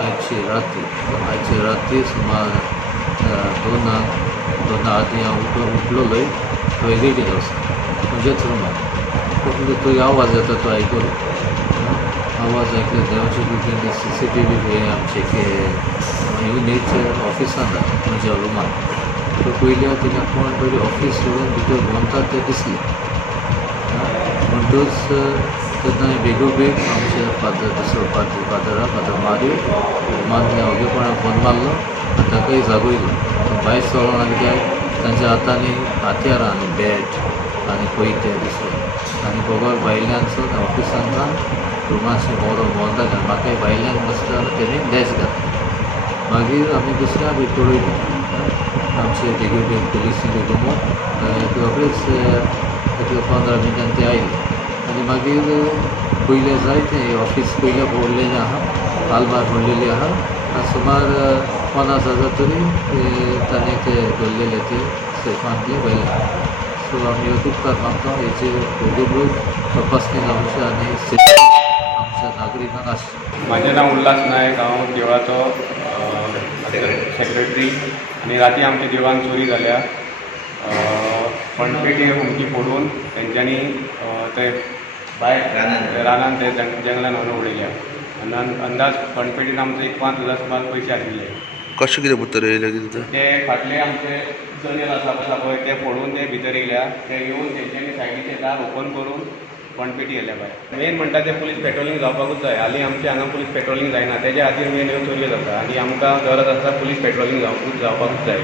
आयची राती सुमार दोन आदीं हांव उठलोय टॉयलेटीक वचून म्हजेच रूमान थंय आवाज येता तो आयकलो. आवाज ऐकले देवाचे कृपेन CCTV हे आमचे युनिट ऑफिसान म्हज्या रुमान. तो पयल्या तिका कोण तरी ऑफिस सोडून भितर भोंवतात तें दिसलें. म्हणटूच तेन्ना बेगोबेग आमचे फादर मारियो रुमांतल्या ओगेपणाक फोन मारलो आनी ताकाय जागयलो. भायर सरोना कित्याक तांच्या हातांनी हात्यारां आनी बॅट आनी पयते दिसले आनी बोगोळ भायल्यानसून ऑफिसांतल्यान रुमांतशी भोंवताले आनी म्हाकाय भायल्यान बसतना तेणें लॅस घातलें. मागीर आमी दुसऱ्या बी पळयलें आमचे बेगोबेग पुलिसीन घुमून रोखडेच 15 मिनटान ते आयले आनी मागीर पयलें जायते ऑफीस पयलें व्हडलेलें आहा, आलमार व्हडलेली आहा आनी सुमार 50,000 तरी ताणें ते दवरलेले ते सेफांतले वयले. सो आमी उपकार मागता हेचेर बेगोबेग तपासणी जावची आनी आमच्या नागरिकांक आसची. म्हजें नांव उल्हास नायक, हांव देवळाचो सेक्रेटरी. आनी राती आमच्या देवळान चोरी जाल्या. पणपेटी हुमकी फोडून तेंच्यांनी ते भायर रानान ते जंगलान व्हरून उडयल्या. अंदाज पणपेटीन आमचे 5,000 सुमार पयशे आशिल्ले. कशें कितें भितर येयलें कितें ते फाटले आमचे जनेल आसा पळय ते फोडून ते भितर येयल्या. ते येवन तेंच्यांनी सायडीचे दार ओपन करून पणपेटी गेल्या भायर. मेन म्हणटा ते पुलीस पेट्रोलिंग जावपाकूच जाय. हालीं आमचे हांगा पुलीस पेट्रोलिंग जायना, तेज्या खातीर मेन ह्यो चोरयो जाता आनी आमकां गरज आसा पुलीस पेट्रोलिंग जावपाकूच जाय.